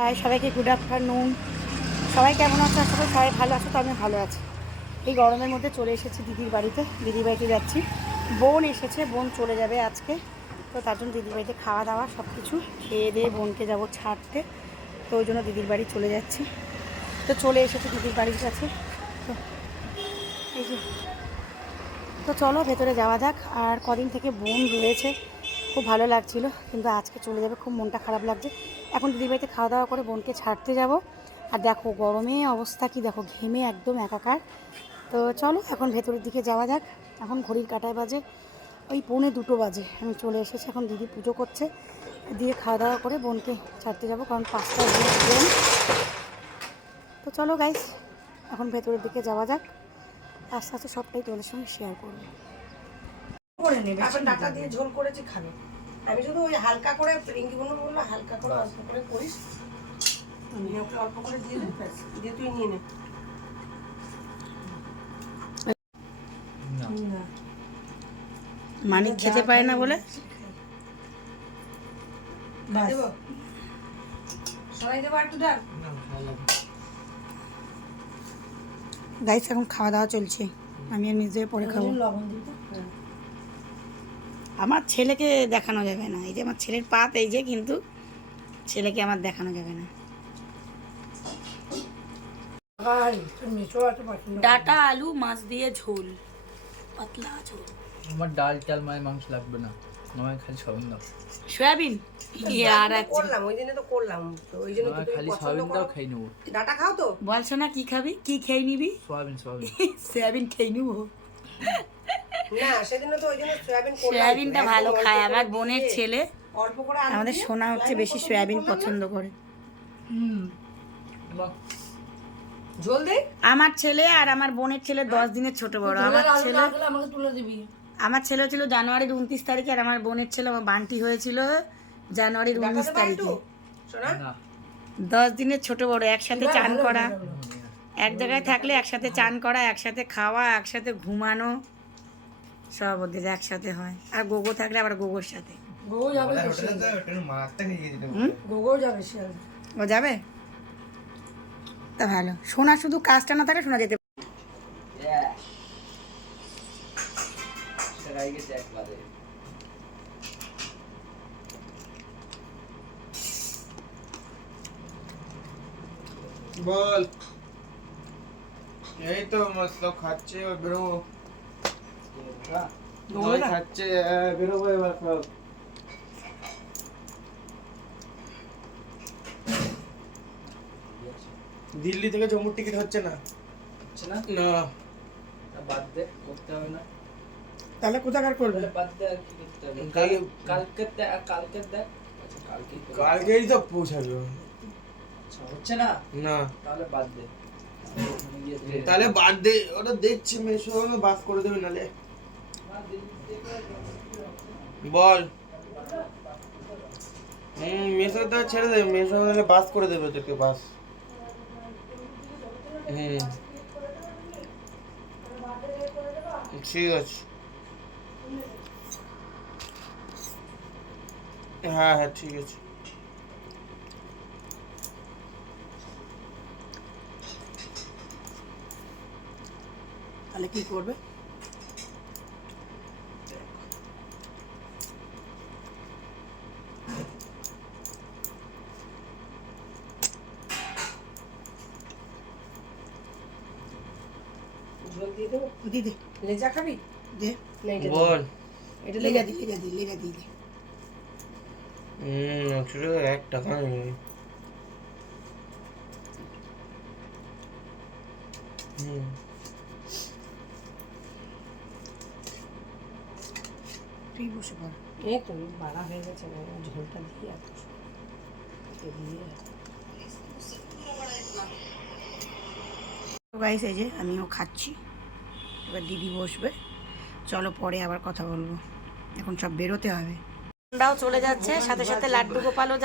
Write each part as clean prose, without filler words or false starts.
High সবাইকে good afternoon. সবাই কেমন আছে? আশা করি সবাই ভালো আছে। তো আমি ভালো আছি। এই গরমের মধ্যে চলে এসেছি দিদির বাড়িতে। দিদির বাড়িতে যাচ্ছি। বোন এসেছে, বোন চলে যাবে আজকে। তো তার জন্য দিদির বাড়িতে খাওয়া দাওয়া সব কিছু খেয়ে দিয়ে বোনকে যাব ছাড়তে। তো ওই জন্য দিদির বাড়ি চলে যাচ্ছি। তো চলে এসেছি দিদির বাড়ির কাছে। তো এই যে, তো চলো ভেতরে যাওয়া যাক। আর কদিন থেকে বোন রয়েছে, খুব ভালো লাগছিল, কিন্তু আজকে চলে যাবে, খুব মনটা খারাপ লাগছে। এখন দিদির বাড়িতে খাওয়া দাওয়া করে বোনকে ছাড়তে যাব। আর দেখো গরমে অবস্থা কি, দেখো ঘেমে একদম একাকার। তো চলো এখন ভেতরের দিকে যাওয়া যাক। এখন ঘড়ির কাঁটায় বাজে ওই 1:45 বাজে। আমি চলে এসেছি, এখন দিদি পুজো করছে, দিয়ে খাওয়া দাওয়া করে বোনকে ছাড়তে যাব, কারণ 5টায় বোন। তো চলো গাইস, এখন ভেতরের দিকে যাওয়া যাক। আস্তে আস্তে সবটাই তোমাদের সঙ্গে শেয়ার করবো। করে নেবে, আবার ডাটা দিয়ে ঝোল করেছি খাবে। আমি শুধু ওই হালকা করে রিঙ্গি বললো হালকা করে অল্প করে করিস, ওকে অল্প করে দিয়ে দে, ব্যাস দিয়ে তুই নিয়ে নে। মানিক খেতে পারে না বলে সবাই দেবো একটু ডাল। গাইস এখন খাওয়া দাওয়া চলছে, আমি আর নিজে পরে খাবো। লবণ দিতে আমার ছেলেকে দেখানো যাবে না, এই যে আমার ছেলের পাত এই যে, কিন্তু ছেলেকে আমার দেখানো যাবে না। ডাটা আলু মাছ দিয়ে ঝোল, পাতলা ঝোল। আমার ডাল টাল মাংস লাগবে না, আমার খালি সয়াবিন দাও। সয়াবিন আর করলাম, ওই জন্য তো করলাম, তো ওই জন্য তো খালি সয়াবিন দাও, খাই নেবো। ডাটা খাও তো? বলছো না কি খাবি, কি খেয়ে নিবি? সয়াবিন সয়াবিন খেয়ে নিবো। না সেদিন তো ওই জন্য সয়াবিন করলাম। সয়াবিনটা ভালো খায় আমার বোনের ছেলে, অল্প করে আমাদের সোনা হচ্ছে বেশি সয়াবিন পছন্দ করে। ঝোল দে। আমার ছেলে আর আমার বোনের ছেলে 10 দিনের ছোট বড়। আমার ছেলে আমাকে তুলে দিবি। আমার ছেলে ছিল জানুয়ারির 29 তারিখে, আর আমার বোনের ছেলে আমার বান্টি হয়েছিল জানুয়ারির 19 তারিখে। 10 দিনের ছোট বড়, একসাথে চান করা, এক জায়গায় থাকলে একসাথে চান করা, একসাথে খাওয়া, একসাথে ঘুমানো, সব ওদের একসাথে হয়। আর গোগো থাকলে আবার গোগোর সাথে। গোগো যাবে, গোগো যাবে, ও যাবে, তা ভালো। সোনা শুধু কাজটা না থাকে, শোনা যেতে বল। এই তো মস্ত খাচ্ছে, বেরো খাচ্ছে, বেরোবো এবার সব। দিল্লি থেকে জম্মুর টিকিট হচ্ছে না। না বাদ দে, করতে হবে না। তাহলে কোথাকার করবে? বাদ দে, আর কি করতে হবে? কালকে দেখ। কালকেই তো পৌঁছাবে। হচ্ছে না, না তাহলে বাদ দে। তাহলে বাদ দে, ওটা দেখছি মেশো বাস করে দেবে নালে। বল। মেশো তো ছেড়ে দেবে, মেশো হলে বাস করে দেবে তোকে, বাস। ঠিক আছে। হ্যাঁ হ্যাঁ ঠিক আছে। তাহলে কি করবে? ঝোল দিয়ে দেবো। দিদি লেজা খাবি? দে, বল। এটা লেগা দি। আসলে 1 টাকা নেই। তুই বসে পড়। এই তো বাড়া হয়ে গেছে না, ঝোলটা দিয়ে এত দিয়ে। গাইস এই যে আমিও খাচ্ছি, এবার দিদি বসবে। চলো পরে আবার কথা বলবো, এখন সব বেরোতে হবে। ঠান্ডাও চলে যাচ্ছে, সাথে সাথে লাড্ডু গোপালও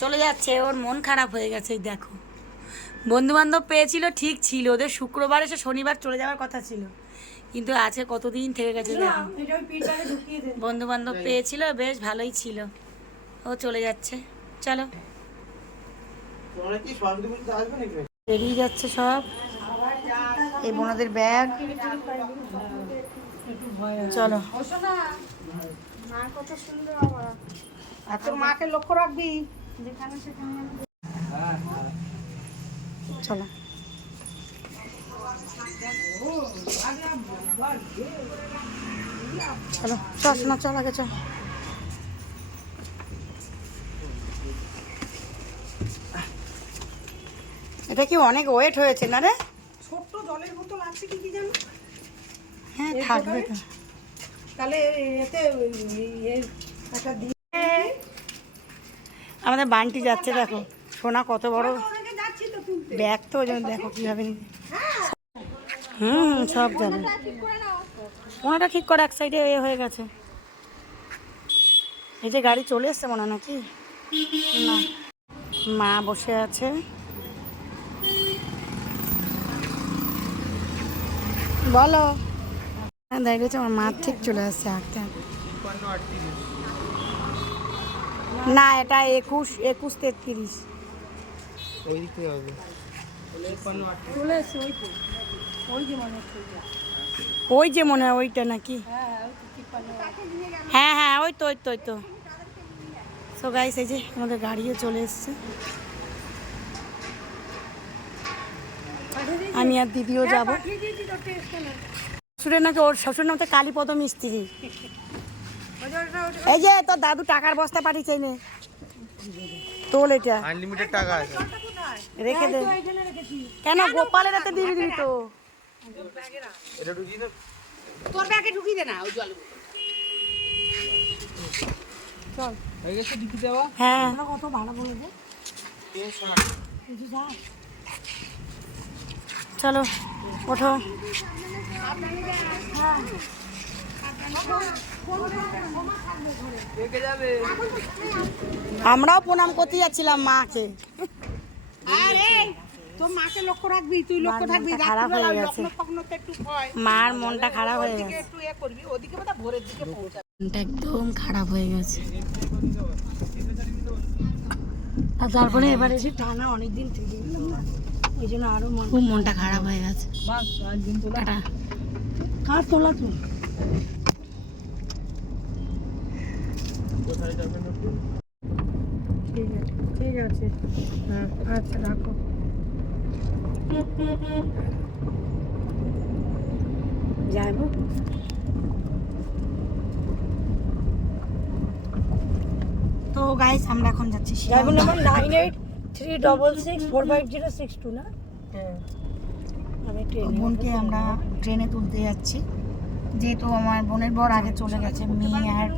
চলে যাচ্ছে। ওর মন খারাপ হয়ে গেছে, এই দেখো। বন্ধু বান্ধব পেয়েছিল, ঠিক ছিল, ওদের শুক্রবার এসে শনিবার চলে যাওয়ার কথা ছিল, কিন্তু আছে কতদিন থেকে গেছে। বন্ধু বান্ধব পেয়েছিল, বেশ ভালোই ছিল, ও চলে যাচ্ছে। চলো। তোমরা কি সরস্বতী পুজোতে আসবে নাকি? বেরিয়ে যাচ্ছে সব, এই বোনাদের ব্যাগ। চলো, আর তোর মাকে লক্ষ্য রাখবি। চলো। চলো চল শোনা, চল আগে চল। এটা কি অনেক ওয়েট হয়েছে না রে? ছোট্ট জলের বোতল আছে কি কি জানো? হ্যাঁ থাকবে তো। তাহলে এতে একটা দিয়ে আমাদের বান্টি যাচ্ছে, দেখো সোনা কত বড় ওনাকে যাচ্ছি তো তুলতে। ব্যাগ, তো ওই জন্য দেখো কীভাবে নিয়ে। সব যাবে। ওনাটা ঠিক করে এক সাইডে এ হয়ে গেছে। এই যে গাড়ি চলে এসছে মনে হয় নাকি? না, মা বসে আছে। বলো। দাঁড়িয়ে রয়েছে, আমার মা ঠিক চলে আসছে হাঁটতে হাঁটতে। না, এটা 21-33 ওই দিক থেকে হবে। ওই যে মনে হয় ওইটা নাকি? হ্যাঁ হ্যাঁ, ওই তো ওই তো ওই তো। সো গাইস, এই যে আমাদের গাড়িও চলে এসছে। আমি আর দিদিও যাবো। শ্বশুরের নাকি, ওর শ্বশুর নাম তো কালীপদ মিস্ত্রি। এই যে তোর দাদু টাকার বস্তা পাঠিয়েছে নে, তোল এটা, আনলিমিটেড টাকা আছে। রেখে দে। কেন গোপালের হাতে দিবি দিবি তো? এটা ঢুকিয়ে দাও। তোর ব্যাগে ঢুকিয়ে দে না ওই জল। চল। হয়ে গেছে ডিকি দেওয়া? হ্যাঁ কত ভাড়া বলে দে। চলো ওঠো। কে যাবে? আমরাও প্রণাম করতে যাচ্ছিলাম মাকে। আরে তোর মাকে লক্ষ্য রাখবি, তুই লক্ষ্য থাকবি। মনটা খারাপ হয়ে গেছে। লগ্ন ফগ্নতে একটু ভয়। মার মনটা খারাপ হয়ে ওদিকে গেছে। একটু ইয়ে করবি, ওদিকে বোধহয় ভোরের দিকে পৌঁছাবে। মনটা একদম খারাপ হয়ে গেছে। আর তারপরে এবারে বেশি টানা অনেকদিন থেকে গেলাম না, এই জন্য আরো খুব মনটা খারাপ হয়ে গেছে। বাস একদিন তো টাটা। কার তোলা তুই। ঠিক আছে, হ্যাঁ আচ্ছা রাখো। যাবো। তো গাইস, আমরা এখন যাচ্ছি ড্রাইভার শিয়ালদা। নাম্বার 9836645662 না? হ্যাঁ, আমি বোনকে আমরা ট্রেনে তুলতে যাচ্ছি, যেহেতু আমার বোনের বর আগে চলে গেছে। মেয়ে আর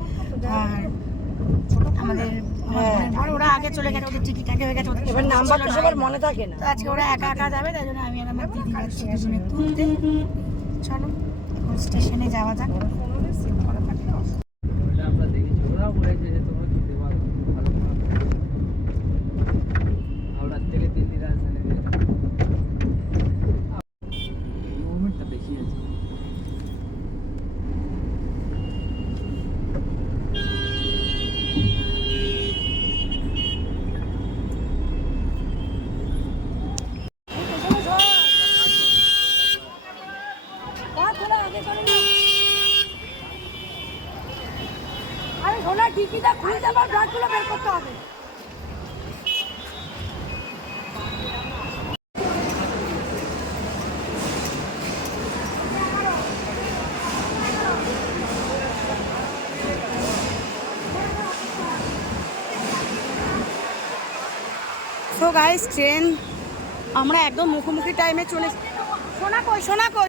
আমাদের বোনের বর, ওরা আগে চলে গেছে, ওদের টিকিট আগে হয়ে গেছে। ওদের এবার নাম্বার তো সবার মনে থাকে না। তো আজকে ওরা একা একা যাবে, তাই জন্য আমি আর আমার দিদি যাচ্ছি দুজনে তুলতে। চলো এখন স্টেশনে যাওয়া যাক। ওটা আমরা দেখেছি, ওরাও বলেছে যে তোমরা খেতে পারো ভালো খাবার। হাওড়ার থেকে দিল্লি রাজধানী মুভমেন্টটা বেশি আছে। আরে সোনা টিকিটা খুলে দেবো, ব্যাগগুলো বের করতে হবে। সো গাইস, ট্রেন আমরা একদম মুখোমুখি টাইমে চলে। শোনা কই, শোনা কই।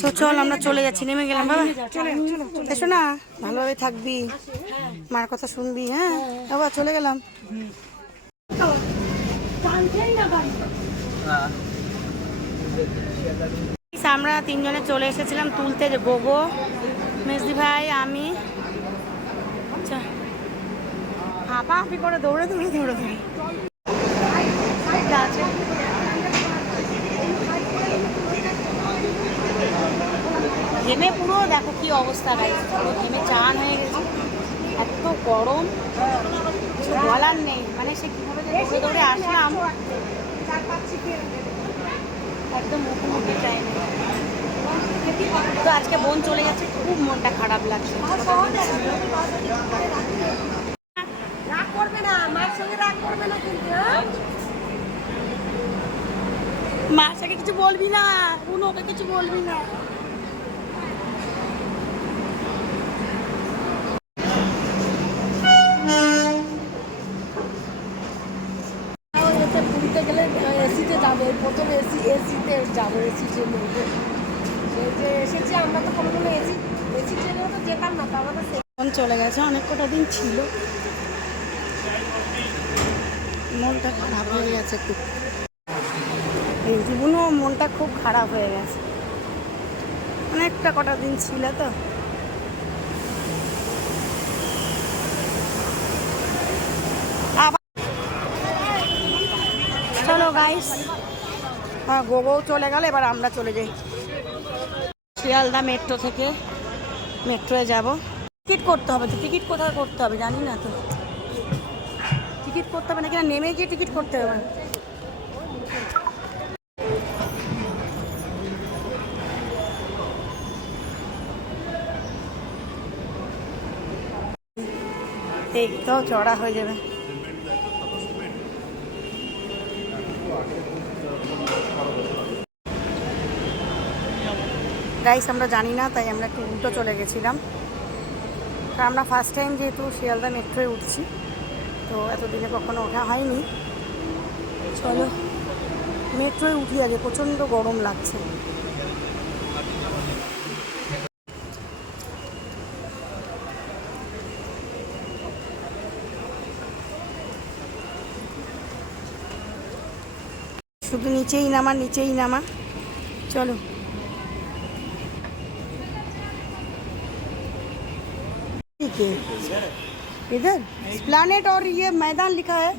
সো চল, আমরা চলে যাচ্ছি, নেমে গেলাম বাবা। এসো না, ভালোভাবে থাকবি, মার কথা শুনবি। হ্যাঁ বাবা, চলে গেলাম। আমরা তিনজনে চলে এসেছিলাম তুলতে, যে গোগো, মেজদি ভাই, আমি। আচ্ছা হাঁপাহাঁপি করে দৌড়ে দৌড়ে দৌড়ে দৌড়ে আছে। ঘেমে পুরো দেখো কি অবস্থা গাইস, পুরো ঘেমে চান হয়ে গেছে, এত গরম কিছু বলার নেই। মানে সে কীভাবে যে দৌড়ে দৌড়ে আসলাম একদম মুখোমুখি চাই না। তো আজকে বোন চলে গেছে, খুব মনটা খারাপ লাগছে। রাগ করবে না, মার সঙ্গে রাগ করবে না কিন্তু। মার সাথে কিছু বলবি না, ওকে কিছু বলবি না। পুরীতে গেলে এসিতে যাবে, প্রথম এসিতে যাবো, এসি ট্রেনে। যে এসেছি আমরা তো কোনো এসি ট্রেনেও তো যেতাম না, তো আমাদের বোন চলে গেছে, অনেক কটা দিন ছিল, মনটা খারাপ হয়ে গেছে খুব। এই জীবনও মনটা খুব খারাপ হয়ে গেছে, অনেকটা কটা দিন ছিল তো। আবার চলো গাইস, হ্যাঁ গোবও চলে গেল, এবার আমরা চলে যাই শিয়ালদা মেট্রো থেকে। মেট্রোয় যাব, টিকিট করতে হবে তো, টিকিট কোথায় করতে হবে জানি না তো, টিকিট করতে হবে নাকি না নেমে গিয়ে টিকিট করতে হবে। এই তো চড়া হয়ে যাবে। গাইস আমরা জানি না, তাই আমরা একটু উল্টো চলে গেছিলাম, কারণ আমরা ফার্স্ট টাইম যেহেতু শিয়ালদা মেট্রোয় উঠছি, তো এতদিনে কখনো ওঠা হয়নি। চলো মেট্রোয় উঠি আগে, প্রচণ্ড গরম লাগছে। শুধু নিচেই নামা, নিচেই নামা। চলো ठीक है, इधर प्लानेट और ये मैदान लिखा है।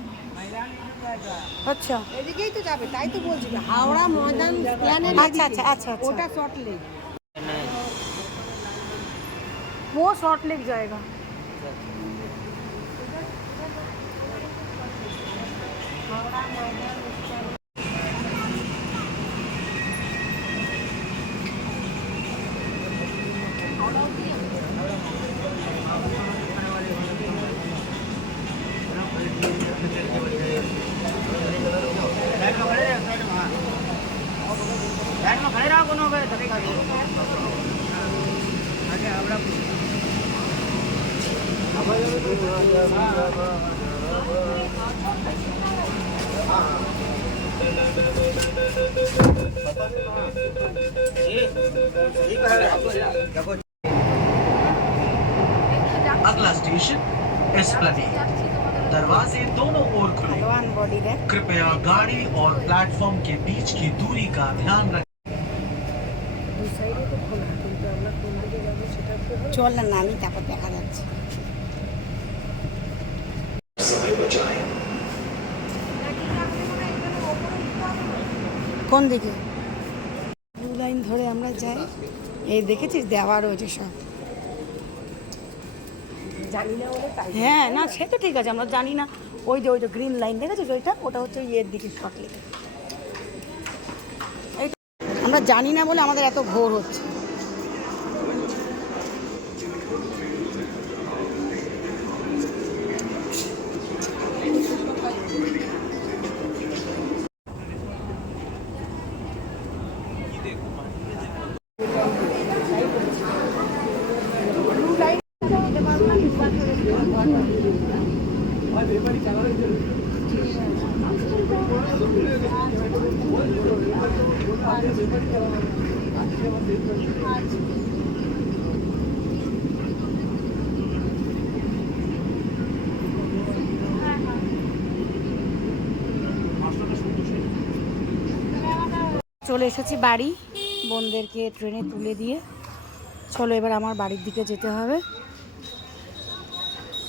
अच्छा এদিকেই তো যাবে, তাই তো বলছি হাওড়া ময়দান প্ল্যানের। अच्छा अच्छा अच्छा अच्छा, ওটা শর্ট লেক। वो शॉर्ट लेक जाएगा। अगला स्टेशन एस्प्लेनेड। दरवाजे दोनों ओर खुले। भगवान बॉडी है। कृपया गाड़ी और प्लेटफॉर्म के बीच की दूरी का ध्यान रखें। চল না নামি, তারপর দেখা যাচ্ছে। কোন দিকে? ব্লু লাইন ধরে আমরা যাই। এই দেখেছিস দেওয়া রয়েছে সব। জানি না বলে তাই। হ্যাঁ না সে তো ঠিক আছে, আমরা জানি না। ওই যে গ্রিন লাইন দেখেছিস, ওটা হচ্ছে ইয়ের দিকে শর্ট লেক। এই আমরা জানি না বলে আমাদের এত ঘোর হচ্ছে। চলে এসেছি বাড়ি, বোনদেরকে ট্রেনে তুলে দিয়ে। চলো এবার আমার বাড়ির দিকে যেতে হবে।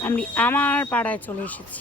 আমি আমার পাড়ায় চলে এসেছি।